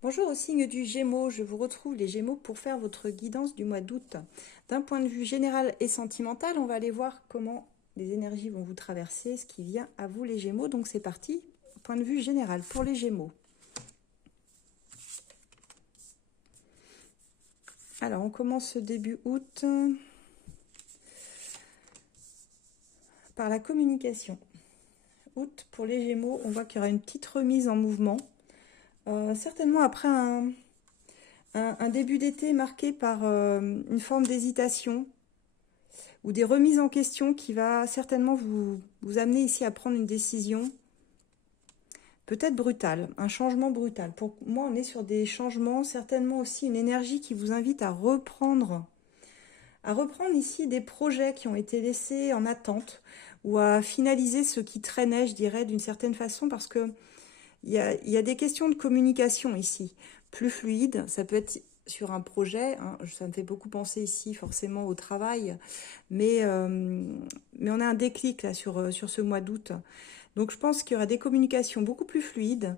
Bonjour au signe du Gémeaux, je vous retrouve les Gémeaux pour faire votre guidance du mois d'août. D'un point de vue général et sentimental, on va aller voir comment les énergies vont vous traverser, ce qui vient à vous les Gémeaux. Donc c'est parti, point de vue général pour les Gémeaux. Alors on commence ce début août par la communication. Août pour les Gémeaux, on voit qu'il y aura une petite remise en mouvement. Certainement après un début d'été marqué par une forme d'hésitation ou des remises en question qui va certainement vous amener ici à prendre une décision peut-être brutale, un changement brutal. Pour moi, on est sur des changements, certainement aussi une énergie qui vous invite à reprendre ici des projets qui ont été laissés en attente ou à finaliser ce qui traînait, je dirais, d'une certaine façon, parce que il y a des questions de communication ici, plus fluides. Ça peut être sur un projet, hein, ça me fait beaucoup penser ici forcément au travail, mais on a un déclic là sur ce mois d'août. Donc je pense qu'il y aura des communications beaucoup plus fluides.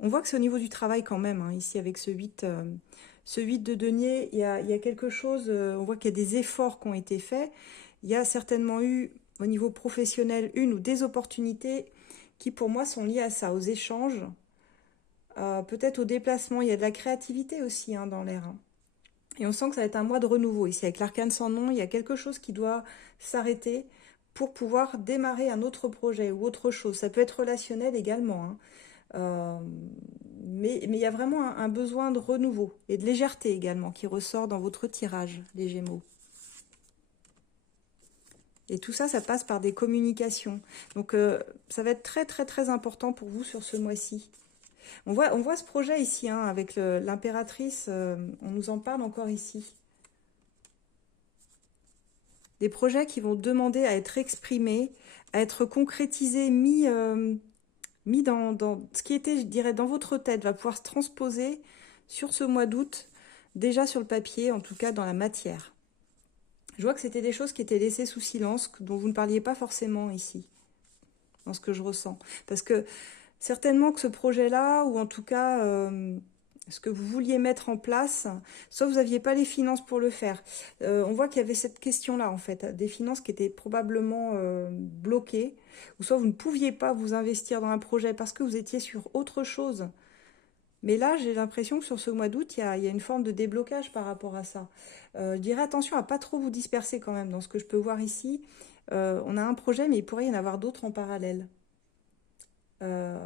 On voit que c'est au niveau du travail quand même, hein, ici avec ce 8 de denier, il y a quelque chose, on voit qu'il y a des efforts qui ont été faits. Il y a certainement eu au niveau professionnel une ou des opportunités qui pour moi sont liées à ça, aux échanges, peut-être au déplacement. Il y a de la créativité aussi, hein, dans l'air, hein. Et on sent que ça va être un mois de renouveau. Ici, avec l'arcane sans nom, il y a quelque chose qui doit s'arrêter pour pouvoir démarrer un autre projet ou autre chose. Ça peut être relationnel également, hein. Euh, mais il y a vraiment un besoin de renouveau et de légèreté également qui ressort dans votre tirage, les Gémeaux. Et tout ça, ça passe par des communications. Donc, ça va être très, très, très important pour vous sur ce mois-ci. On voit ce projet ici, hein, avec l'impératrice, on nous en parle encore ici. Des projets qui vont demander à être exprimés, à être concrétisés, mis dans ce qui était, je dirais, dans votre tête, va pouvoir se transposer sur ce mois d'août, déjà sur le papier, en tout cas dans la matière. Je vois que c'était des choses qui étaient laissées sous silence, dont vous ne parliez pas forcément ici, dans ce que je ressens. Parce que certainement que ce projet-là, ou en tout cas ce que vous vouliez mettre en place, soit vous n'aviez pas les finances pour le faire. On voit qu'il y avait cette question-là, en fait, des finances qui étaient probablement bloquées, ou soit vous ne pouviez pas vous investir dans un projet parce que vous étiez sur autre chose. Mais là, j'ai l'impression que sur ce mois d'août, il y a une forme de déblocage par rapport à ça. Je dirais attention à pas trop vous disperser quand même dans ce que je peux voir ici. On a un projet, mais il pourrait y en avoir d'autres en parallèle. Euh,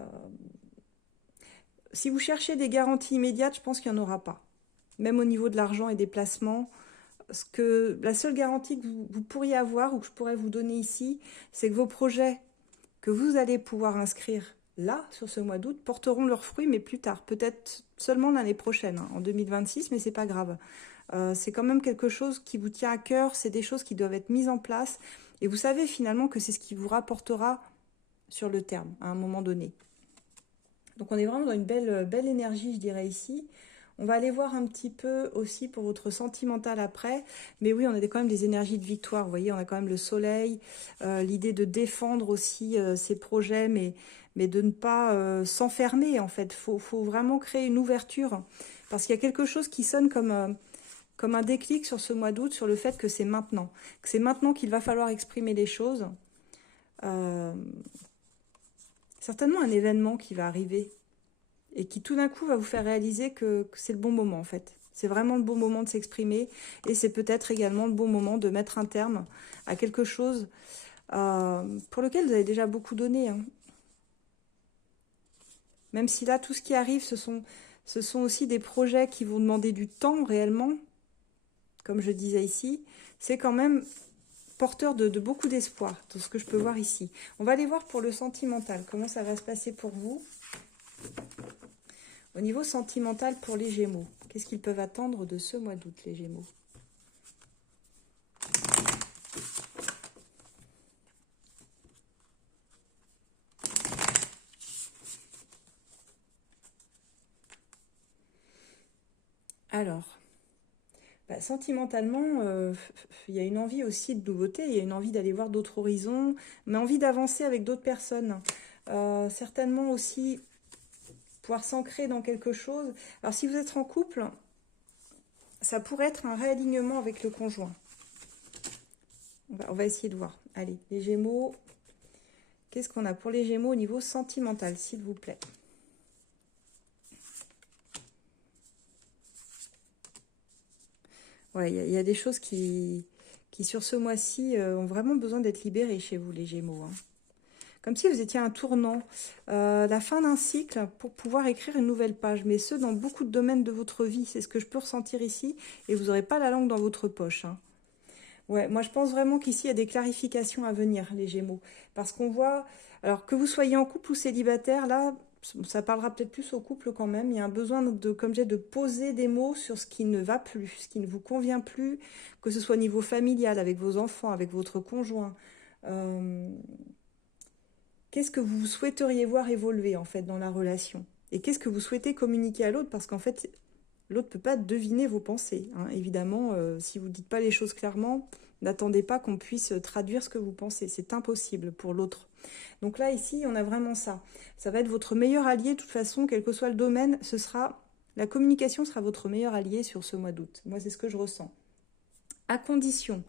Si vous cherchez des garanties immédiates, je pense qu'il n'y en aura pas. Même au niveau de l'argent et des placements, la seule garantie que vous pourriez avoir ou que je pourrais vous donner ici, c'est que vos projets que vous allez pouvoir inscrire là, sur ce mois d'août, porteront leurs fruits, mais plus tard. Peut-être seulement l'année prochaine, hein, en 2026, mais c'est pas grave. C'est quand même quelque chose qui vous tient à cœur, c'est des choses qui doivent être mises en place. Et vous savez finalement que c'est ce qui vous rapportera sur le terme, à un moment donné. Donc on est vraiment dans une belle énergie, je dirais, ici. On va aller voir un petit peu aussi pour votre sentimental après. Mais oui, on a quand même des énergies de victoire. Vous voyez, on a quand même le soleil, l'idée de défendre aussi ses projets, mais de ne pas s'enfermer, en fait. Faut vraiment créer une ouverture. Parce qu'il y a quelque chose qui sonne comme un déclic sur ce mois d'août, sur le fait que c'est maintenant. Que c'est maintenant qu'il va falloir exprimer les choses. Euh, Certainement un événement qui va arriver et qui tout d'un coup va vous faire réaliser que c'est le bon moment en fait. C'est vraiment le bon moment de s'exprimer et c'est peut-être également le bon moment de mettre un terme à quelque chose pour lequel vous avez déjà beaucoup donné, hein. Même si là, tout ce qui arrive, ce sont aussi des projets qui vont demander du temps réellement, comme je disais ici. C'est quand même porteur de beaucoup d'espoir, tout ce que je peux voir ici. On va aller voir pour le sentimental, comment ça va se passer pour vous. Au niveau sentimental pour les Gémeaux, qu'est-ce qu'ils peuvent attendre de ce mois d'août, les Gémeaux? Alors, sentimentalement, il y a une envie aussi de nouveauté, il y a une envie d'aller voir d'autres horizons, mais envie d'avancer avec d'autres personnes. Certainement aussi pouvoir s'ancrer dans quelque chose. Alors, si vous êtes en couple, ça pourrait être un réalignement avec le conjoint. On va essayer de voir. Allez, les Gémeaux. Qu'est-ce qu'on a pour les Gémeaux au niveau sentimental, s'il vous plaît? Ouais, il y a des choses qui sur ce mois-ci, ont vraiment besoin d'être libérées chez vous, les Gémeaux, hein. Comme si vous étiez à un tournant, la fin d'un cycle pour pouvoir écrire une nouvelle page. Mais ce, dans beaucoup de domaines de votre vie. C'est ce que je peux ressentir ici. Et vous n'aurez pas la langue dans votre poche, hein. Ouais, moi je pense vraiment qu'ici il y a des clarifications à venir, les Gémeaux. Parce qu'on voit, alors que vous soyez en couple ou célibataire, là, ça parlera peut-être plus au couple quand même. Il y a un besoin de, comme j'ai, de poser des mots sur ce qui ne va plus, ce qui ne vous convient plus, que ce soit au niveau familial, avec vos enfants, avec votre conjoint. Euh, Qu'est-ce que vous souhaiteriez voir évoluer en fait dans la relation? Et qu'est-ce que vous souhaitez communiquer à l'autre? Parce qu'en fait, l'autre ne peut pas deviner vos pensées, hein. Évidemment, si vous ne dites pas les choses clairement, n'attendez pas qu'on puisse traduire ce que vous pensez. C'est impossible pour l'autre. Donc là, ici, on a vraiment ça. Ça va être votre meilleur allié. De toute façon, quel que soit le domaine, la communication sera votre meilleur allié sur ce mois d'août. Moi, c'est ce que je ressens. À condition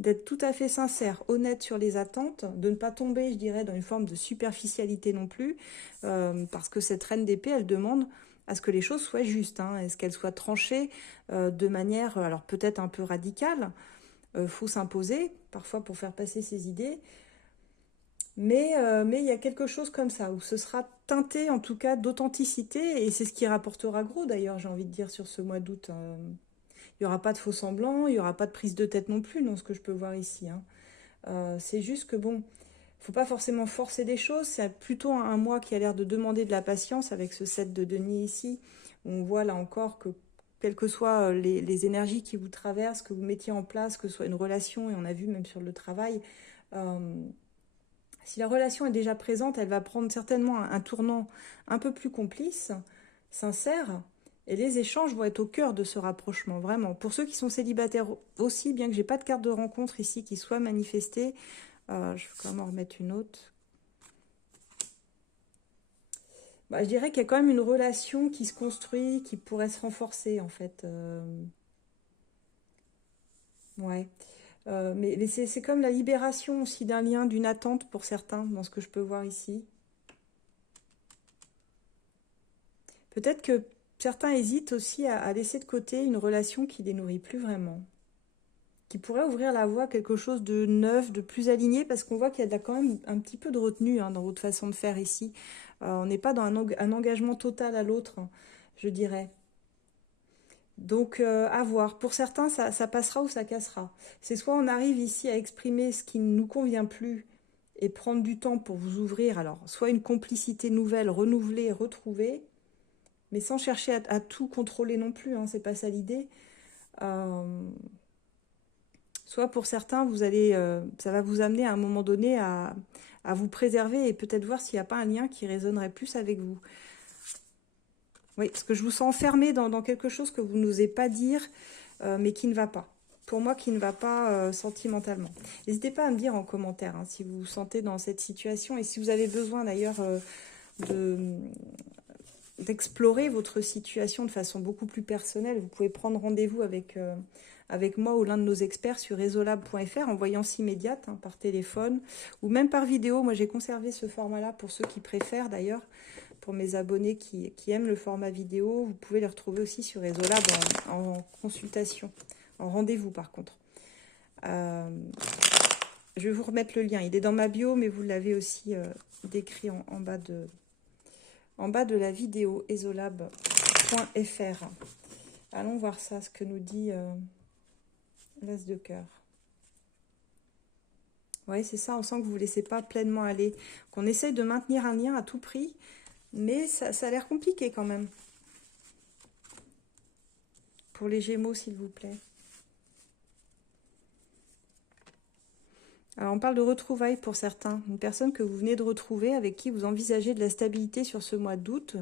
d'être tout à fait sincère, honnête sur les attentes, de ne pas tomber, je dirais, dans une forme de superficialité non plus, parce que cette reine d'épée, elle demande à ce que les choses soient justes, hein, est-ce qu'elles soient tranchées de manière, alors peut-être un peu radicale, faut s'imposer, parfois pour faire passer ses idées, mais il y a quelque chose comme ça, où ce sera teinté en tout cas d'authenticité, et c'est ce qui rapportera gros d'ailleurs, j'ai envie de dire, sur ce mois d'août. Il n'y aura pas de faux semblants, il n'y aura pas de prise de tête non plus, dans ce que je peux voir ici, hein. C'est juste que bon, faut pas forcément forcer des choses. C'est plutôt un mois qui a l'air de demander de la patience avec ce 7 de denier ici. On voit là encore que quelles que soient les énergies qui vous traversent, que vous mettiez en place, que ce soit une relation, et on a vu même sur le travail, euh, si la relation est déjà présente, elle va prendre certainement un tournant un peu plus complice, sincère, et les échanges vont être au cœur de ce rapprochement, vraiment. Pour ceux qui sont célibataires aussi, bien que j'ai pas de carte de rencontre ici qui soit manifestée, je vais quand même en remettre une autre. Bah, je dirais qu'il y a quand même une relation qui se construit, qui pourrait se renforcer en fait. Ouais. Mais c'est comme la libération aussi d'un lien, d'une attente pour certains, dans ce que je peux voir ici. Peut-être que certains hésitent aussi à laisser de côté une relation qui les nourrit plus vraiment, qui pourrait ouvrir la voie à quelque chose de neuf, de plus aligné, parce qu'on voit qu'il y a quand même un petit peu de retenue, hein, dans votre façon de faire ici. On n'est pas dans un engagement total à l'autre, hein, je dirais. Donc, à voir. Pour certains, ça passera ou ça cassera. C'est soit on arrive ici à exprimer ce qui ne nous convient plus et prendre du temps pour vous ouvrir, alors soit une complicité nouvelle, renouvelée, retrouvée, mais sans chercher à tout contrôler non plus, hein, c'est pas ça l'idée. Euh, Soit pour certains, ça va vous amener à un moment donné à vous préserver et peut-être voir s'il n'y a pas un lien qui résonnerait plus avec vous. Oui, parce que je vous sens enfermé dans quelque chose que vous n'osez pas dire, mais qui ne va pas. Pour moi, qui ne va pas sentimentalement. N'hésitez pas à me dire en commentaire, hein, si vous vous sentez dans cette situation et si vous avez besoin d'ailleurs de d'explorer votre situation de façon beaucoup plus personnelle. Vous pouvez prendre rendez-vous avec moi ou l'un de nos experts sur resolab.fr en voyance immédiate, hein, par téléphone ou même par vidéo. Moi, j'ai conservé ce format-là pour ceux qui préfèrent d'ailleurs. Pour mes abonnés qui aiment le format vidéo, vous pouvez les retrouver aussi sur Resolab en consultation, en rendez-vous par contre. Je vais vous remettre le lien. Il est dans ma bio, mais vous l'avez aussi décrit en bas de la vidéo, esolab.fr. Allons voir ça, ce que nous dit l'As de cœur. Oui, c'est ça, on sent que vous ne vous laissez pas pleinement aller, qu'on essaye de maintenir un lien à tout prix, mais ça a l'air compliqué quand même. Pour les Gémeaux, s'il vous plaît. Alors, on parle de retrouvailles pour certains. Une personne que vous venez de retrouver, avec qui vous envisagez de la stabilité sur ce mois d'août.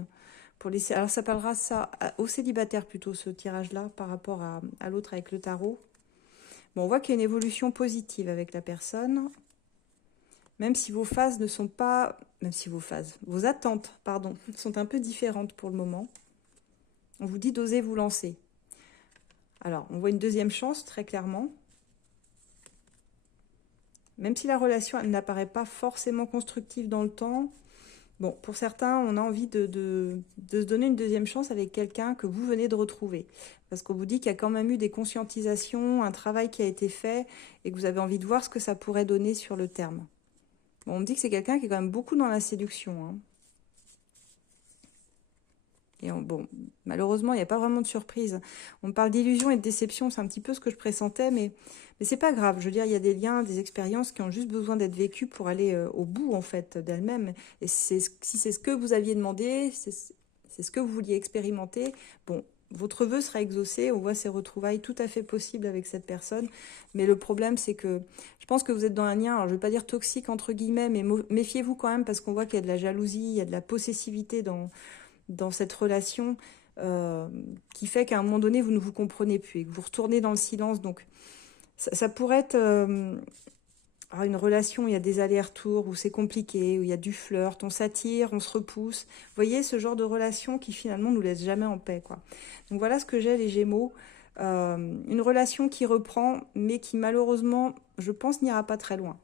Alors, ça parlera ça aux célibataires plutôt, ce tirage-là, par rapport à l'autre avec le tarot. Bon, on voit qu'il y a une évolution positive avec la personne. Même si vos phases ne sont pas... Même si vos attentes, pardon, sont un peu différentes pour le moment. On vous dit d'oser vous lancer. Alors, on voit une deuxième chance, très clairement. Même si la relation elle n'apparaît pas forcément constructive dans le temps, bon, pour certains, on a envie de se donner une deuxième chance avec quelqu'un que vous venez de retrouver. Parce qu'on vous dit qu'il y a quand même eu des conscientisations, un travail qui a été fait, et que vous avez envie de voir ce que ça pourrait donner sur le terme. Bon, on me dit que c'est quelqu'un qui est quand même beaucoup dans la séduction, hein. Et bon, malheureusement, il n'y a pas vraiment de surprise. On me parle d'illusion et de déception, c'est un petit peu ce que je pressentais, mais c'est pas grave. Je veux dire, il y a des liens, des expériences qui ont juste besoin d'être vécues pour aller au bout, en fait, d'elles-mêmes. Et si c'est ce que vous aviez demandé, c'est ce que vous vouliez expérimenter, bon, votre vœu sera exaucé. On voit ces retrouvailles tout à fait possibles avec cette personne. Mais le problème, c'est que je pense que vous êtes dans un lien, alors je ne vais pas dire toxique, entre guillemets, mais méfiez-vous quand même, parce qu'on voit qu'il y a de la jalousie, il y a de la possessivité dans cette relation qui fait qu'à un moment donné, vous ne vous comprenez plus et que vous retournez dans le silence. Donc, ça pourrait être une relation où il y a des allers-retours, où c'est compliqué, où il y a du flirt, on s'attire, on se repousse. Vous voyez, ce genre de relation qui finalement nous laisse jamais en paix, quoi. Donc, voilà ce que j'ai, les Gémeaux. Une relation qui reprend, mais qui malheureusement, je pense, n'ira pas très loin.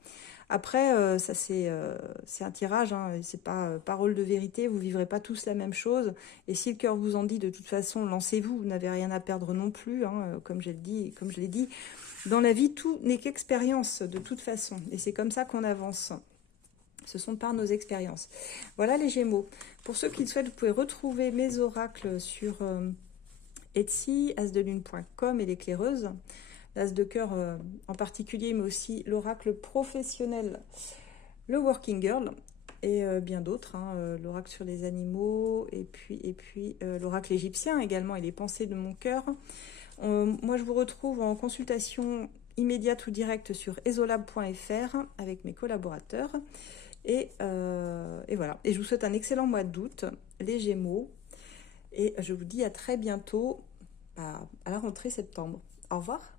Après, ça c'est un tirage, hein, c'est pas parole de vérité, vous vivrez pas tous la même chose. Et si le cœur vous en dit, de toute façon, lancez-vous, vous n'avez rien à perdre non plus, hein, comme je l'ai dit. Dans la vie, tout n'est qu'expérience, de toute façon. Et c'est comme ça qu'on avance. Ce sont par nos expériences. Voilà les Gémeaux. Pour ceux qui le souhaitent, vous pouvez retrouver mes oracles sur Etsy, asdelune.com et l'éclaireuse. L'as de cœur en particulier, mais aussi l'oracle professionnel, le Working Girl, et bien d'autres, hein, l'oracle sur les animaux, et puis l'oracle égyptien également, et les pensées de mon cœur. Moi, je vous retrouve en consultation immédiate ou directe sur esolab.fr avec mes collaborateurs. Et voilà. Et je vous souhaite un excellent mois d'août, les Gémeaux. Et je vous dis à très bientôt, à la rentrée septembre. Au revoir.